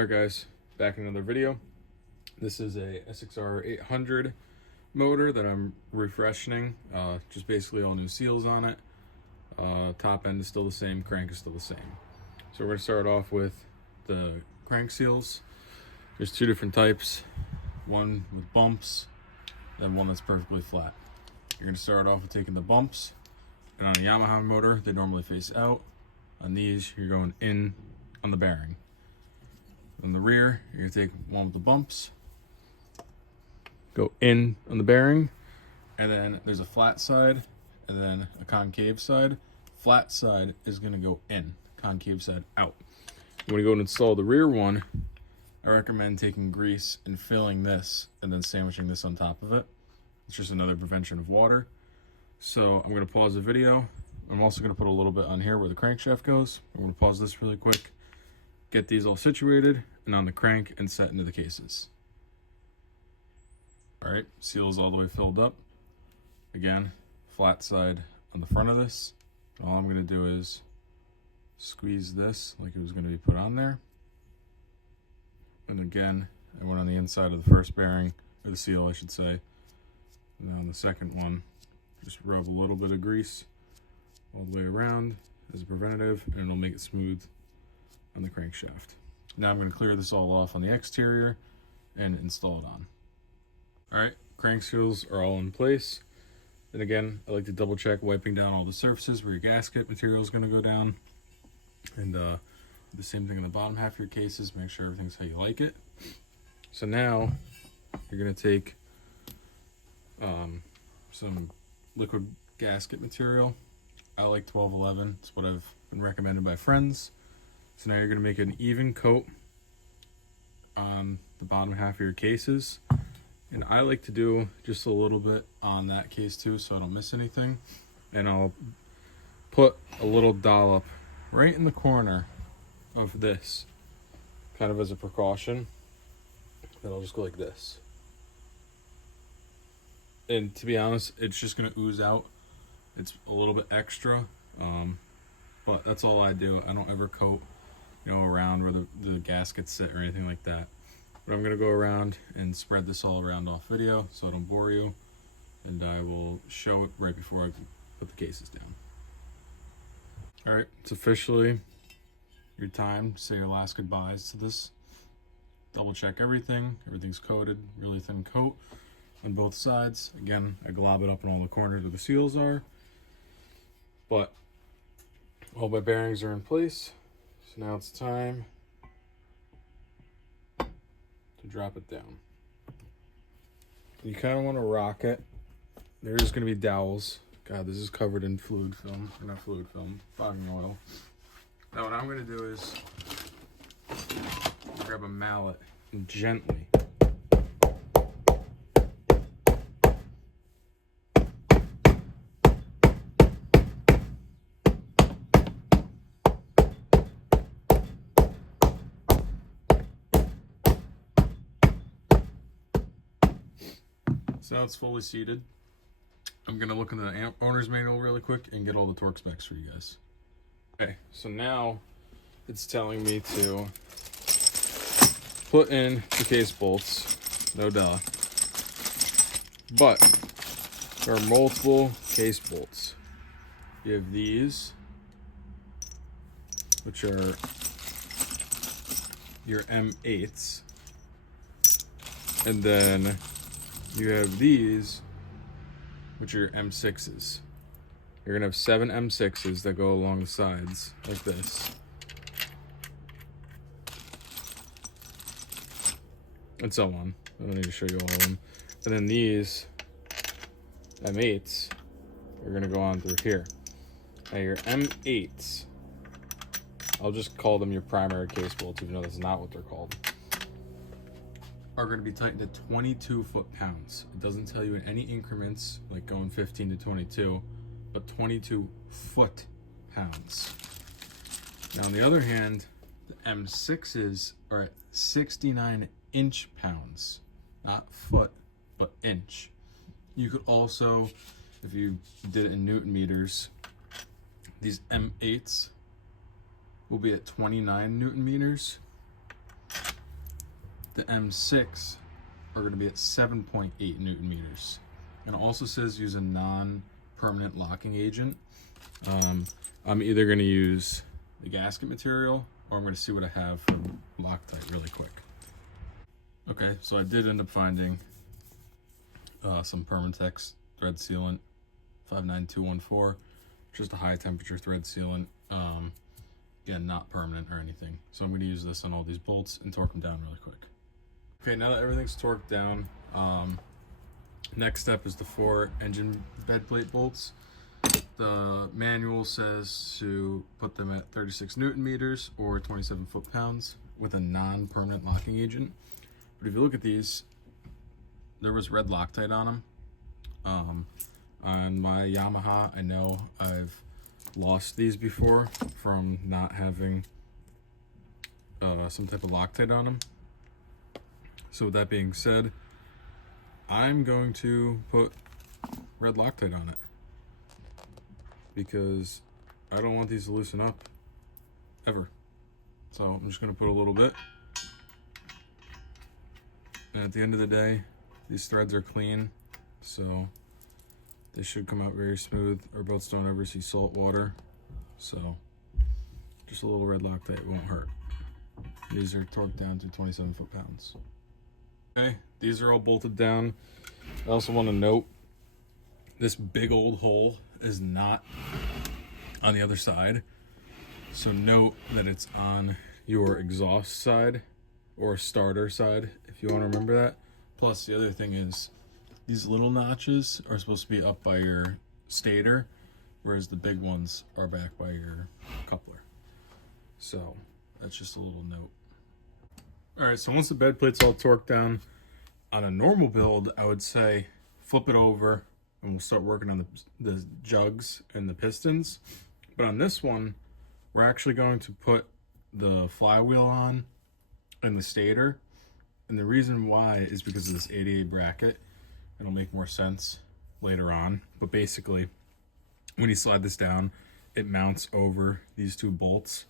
Alright guys, back in another video. This is a SXR 800 motor that I'm refreshening. Just basically all new seals on it. Top end is still the same, crank is still the same. So we're going to start off with the crank seals. There's two different types. One with bumps, then one that's perfectly flat. You're going to start off with taking the bumps, and on a Yamaha motor, they normally face out. On these, you're going in on the bearing. On the rear, you're gonna take one with the bumps, go in on the bearing, and then there's a flat side and then a concave side. Flat side is gonna go in, concave side out. When you go and install the rear one, I recommend taking grease and filling this and then sandwiching this on top of it. It's just another prevention of water. So I'm gonna pause the video. I'm also gonna put a little bit on here where the crankshaft goes. I'm gonna pause this really quick, get these all situated and on the crank and set into the cases. All right, seal is all the way filled up. Again, flat side on the front of this. All I'm gonna do is squeeze this like it was gonna be put on there. And again, I went on the inside of the first bearing, or the seal I should say. And then on the second one, just rub a little bit of grease all the way around as a preventative, and it'll make it smooth on the crankshaft. Now I'm going to clear this all off on the exterior and install it on. Alright, crank seals are all in place. And again, I like to double check wiping down all the surfaces where your gasket material is going to go down. And the same thing in the bottom half of your cases, make sure everything's how you like it. So now you're going to take some liquid gasket material. I like 1211, it's what I've been recommended by friends. So now you're going to make an even coat on the bottom half of your cases. And I like to do just a little bit on that case too so I don't miss anything. And I'll put a little dollop right in the corner of this, kind of as a precaution. Then I'll just go like this. And to be honest, it's just going to ooze out. It's a little bit extra, but that's all I do. I don't ever coat around where the gaskets sit or anything like that. But I'm going to go around and spread this all around off video so I don't bore you. And I will show it right before I put the cases down. Alright, it's officially your time to say your last goodbyes to this. Double check everything. Everything's coated, really thin coat on both sides. Again, I glob it up in all the corners where the seals are. But all my bearings are in place. So now it's time to drop it down. You kind of want to rock it. There's going to be dowels. God, this is covered in fluid film. Or not fluid film, fogging oil. Now what I'm going to do is grab a mallet and gently So now it's fully seated. I'm gonna look in the owner's manual really quick and get all the torque specs for you guys. Okay, so now it's telling me to put in the case bolts, no duh. But there are multiple case bolts. You have these, which are your M8s, and then you have these, which are M6s. You're gonna have 7 M6s that go along the sides like this. And so on. I don't need to show you all of them. And then these M8s are gonna go on through here. Now your M8s, I'll just call them your primary case bolts, even though that's not what they're called, are going to be tightened at 22 foot-pounds. It doesn't tell you in any increments, like going 15 to 22, but 22 foot-pounds. Now, on the other hand, the M6s are at 69 inch-pounds. Not foot, but inch. You could also, if you did it in Newton meters, these M8s will be at 29 Newton meters. the M6 are going to be at 7.8 Newton meters. And it also says use a non-permanent locking agent. I'm either going to use the gasket material, or I'm going to see what I have from Loctite really quick. Okay, so I did end up finding some Permatex thread sealant, 59214, just a high temperature thread sealant. Again, not permanent or anything. So I'm going to use this on all these bolts and torque them down really quick. Okay, now that everything's torqued down, next step is the 4 engine bed plate bolts. The manual says to put them at 36 Newton meters or 27 foot-pounds with a non-permanent locking agent. But if you look at these, there was red Loctite on them. On my Yamaha, I know I've lost these before from not having some type of Loctite on them. So with that being said, I'm going to put red Loctite on it because I don't want these to loosen up ever. So I'm just going to put a little bit. And at the end of the day, these threads are clean, so they should come out very smooth. Our belts don't ever see salt water, so just a little red Loctite won't hurt. These are torqued down to 27 foot-pounds. Okay, these are all bolted down. I also want to note this big old hole is not on the other side, so note that it's on your exhaust side or starter side, if you want to remember that. Plus, the other thing is these little notches are supposed to be up by your stator, whereas the big ones are back by your coupler. So that's just a little note. All right, so once the bed plate's all torqued down, on a normal build, I would say flip it over and we'll start working on the jugs and the pistons. But on this one, we're actually going to put the flywheel on and the stator. And the reason why is because of this 88 bracket. It'll make more sense later on. But basically, when you slide this down, it mounts over these 2 bolts.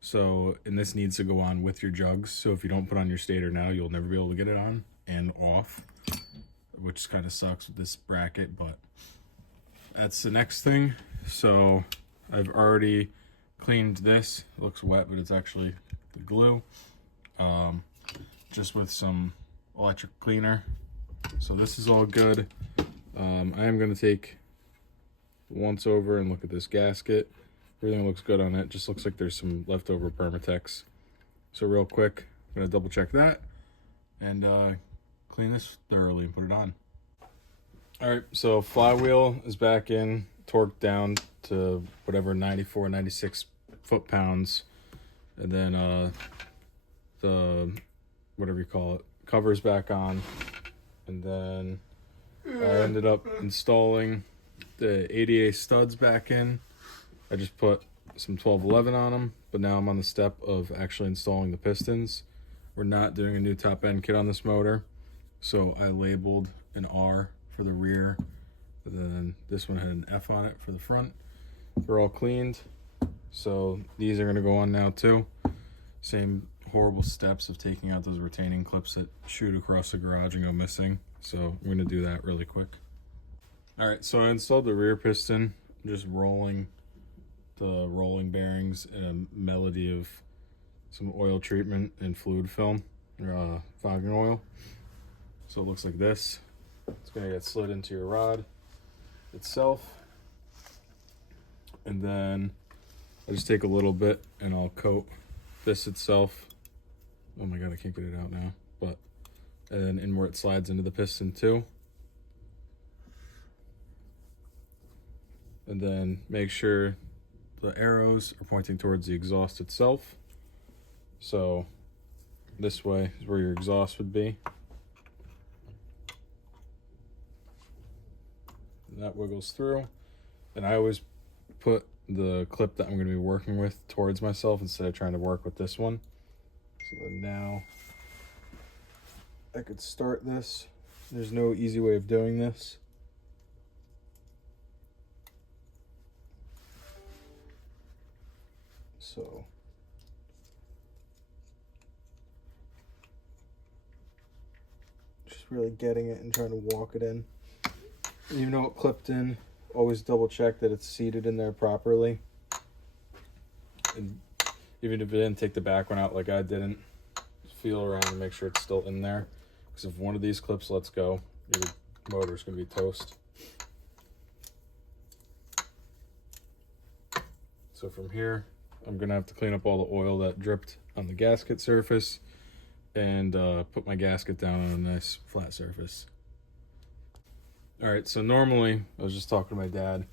So, and this needs to go on with your jugs. So if you don't put on your stator now, you'll never be able to get it on and off, which kind of sucks with this bracket, but that's the next thing. So I've already cleaned this. It looks wet, but it's actually the glue, just with some electric cleaner. So this is all good. I am going to take once over and look at this gasket. Everything looks good on it. Just looks like there's some leftover Permatex. So real quick, I'm going to double check that and clean this thoroughly and put it on. All right, so flywheel is back in, torqued down to whatever 94, 96 foot-pounds. And then the, whatever you call it, cover's back on. And then I ended up installing the ADA studs back in. I just put some 1211 on them, but now I'm on the step of actually installing the pistons. We're not doing a new top end kit on this motor, so I labeled an R for the rear, and then this one had an F on it for the front. They're all cleaned, so these are going to go on now too. Same horrible steps of taking out those retaining clips that shoot across the garage and go missing, so we're going to do that really quick. All right, so I installed the rear piston, just rolling the rolling bearings in a melody of some oil treatment and fluid film, or fogging oil. So it looks like this. It's going to get slid into your rod itself. And then I just take a little bit and I'll coat this itself. Oh my god, I can't get it out now. But, and then in where it slides into the piston too. And then make sure the arrows are pointing towards the exhaust itself. So this way is where your exhaust would be. And that wiggles through. And I always put the clip that I'm going to be working with towards myself instead of trying to work with this one. So then now I could start this. There's no easy way of doing this. So just really getting it and trying to walk it in. Even though it clipped in, always double check that it's seated in there properly. And even if it didn't take the back one out like I didn't, feel around and make sure it's still in there. Because if one of these clips lets go, your motor's going to be toast. So from here, I'm going to have to clean up all the oil that dripped on the gasket surface and put my gasket down on a nice flat surface. All right, so normally, I was just talking to my dad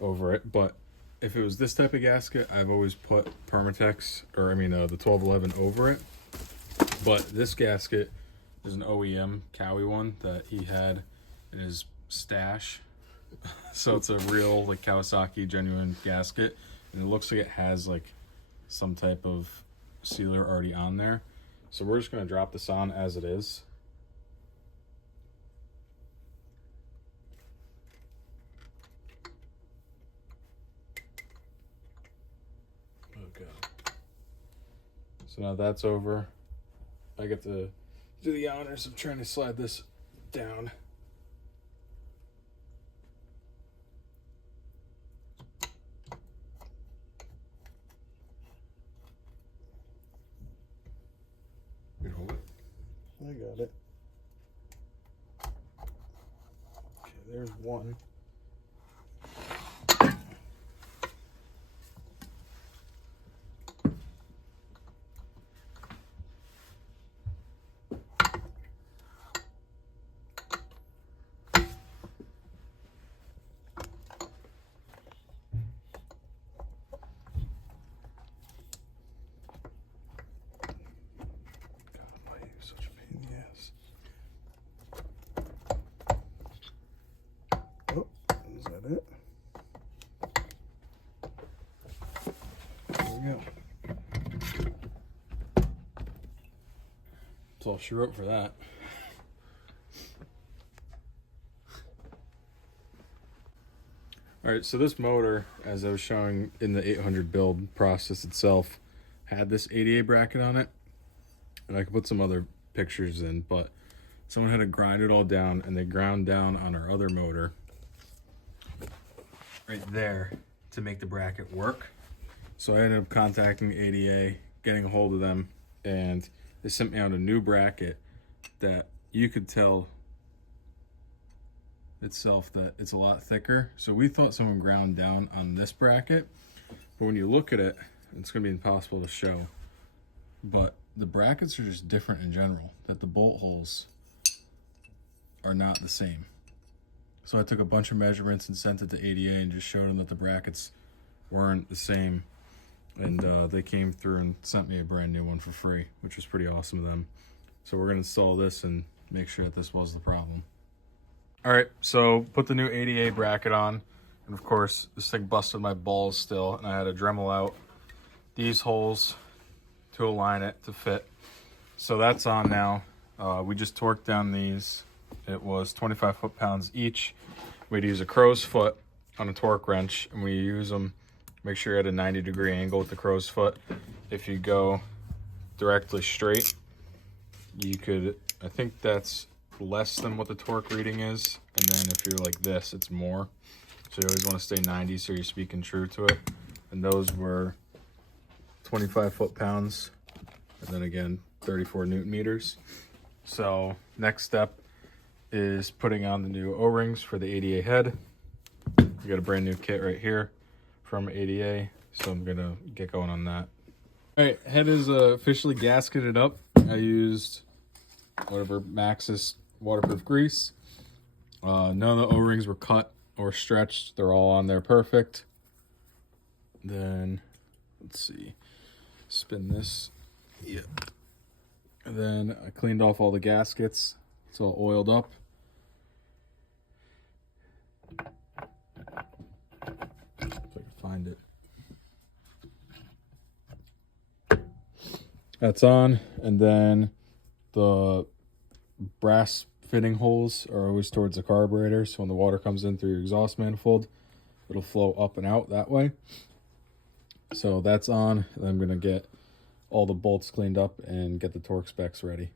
over it, but if it was this type of gasket, I've always put Permatex, or the 1211 over it. But this gasket is an OEM Cowie one that he had in his stash. So it's a real like Kawasaki genuine gasket, and it looks like it has like some type of sealer already on there. So we're just gonna drop this on as it is. Okay. So now that's over. I get to do the honors of trying to slide this down. You hold it. I got it. Okay, there's one. Such a pain in the ass. Oh, is that it? There we go. That's all she wrote for that. All right, so this motor, as I was showing in the 800 build process itself, had this ADA bracket on it. And I could put some other pictures in, but someone had to grind it all down, and they ground down on our other motor right there to make the bracket work. So I ended up contacting the ADA, getting a hold of them, and they sent me out a new bracket that you could tell itself that it's a lot thicker. So we thought someone ground down on this bracket, but when you look at it, it's going to be impossible to show, but the brackets are just different in general, that the bolt holes are not the same. So I took a bunch of measurements and sent it to ADA and just showed them that the brackets weren't the same. And they came through and sent me a brand new one for free, which was pretty awesome of them. So we're gonna install this and make sure that this was the problem. All right, so put the new ADA bracket on. And of course, this thing busted my balls still, and I had to Dremel out these holes to align it to fit. So that's on now. We just torqued down these. It was 25 foot-pounds each. We'd use a crow's foot on a torque wrench, and we use them, make sure you're at a 90-degree angle with the crow's foot. If you go directly straight, you could, I think that's less than what the torque reading is, and then if you're like this, it's more. So you always want to stay 90 so you're speaking true to it. And those were 25 foot-pounds, and then again 34 newton meters. So next step is putting on the new O-rings for the ADA head. We got a brand new kit right here from ADA, so I'm gonna get going on that. All right, head is officially gasketed up. I used whatever Maxxis waterproof grease. None of the O-rings were cut or stretched. They're all on there perfect. Then let's see, spin this. Yeah. And then I cleaned off all the gaskets. It's all oiled up. If I can find it. That's on. And then the brass fitting holes are always towards the carburetor. So when the water comes in through your exhaust manifold, it'll flow up and out that way. So that's on. And I'm going to get all the bolts cleaned up and get the torque specs ready.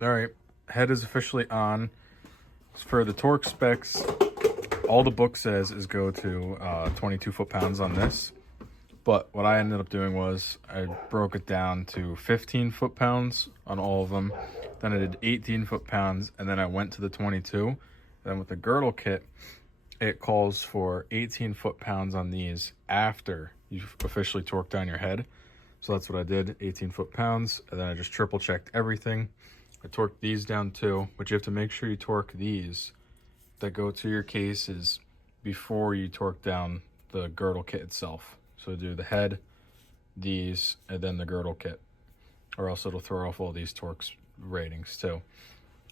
All right, head is officially on. For the torque specs, all the book says is go to 22 foot-pounds on this. But what I ended up doing was I broke it down to 15 foot-pounds on all of them. Then I did 18 foot-pounds, and then I went to the 22. And then with the girdle kit, it calls for 18 foot-pounds on these after you've officially torqued down your head. So that's what I did, 18 foot-pounds, and then I just triple-checked everything. I torqued these down too, but you have to make sure you torque these that go to your cases before you torque down the girdle kit itself. So do the head, these, and then the girdle kit, or else it'll throw off all these torques ratings too.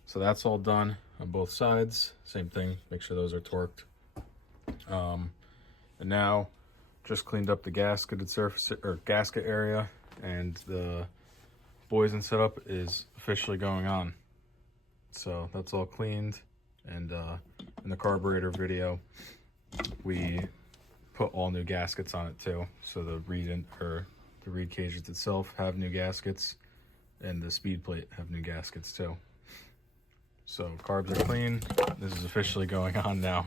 So that's all done on both sides. Same thing, make sure those are torqued. And now just cleaned up the gasketed surface or gasket area, and the boys and setup is officially going on. So that's all cleaned, and in the carburetor video we put all new gaskets on it too. So the reed cages itself have new gaskets, and the speed plate have new gaskets too. So carbs are clean. This is officially going on now.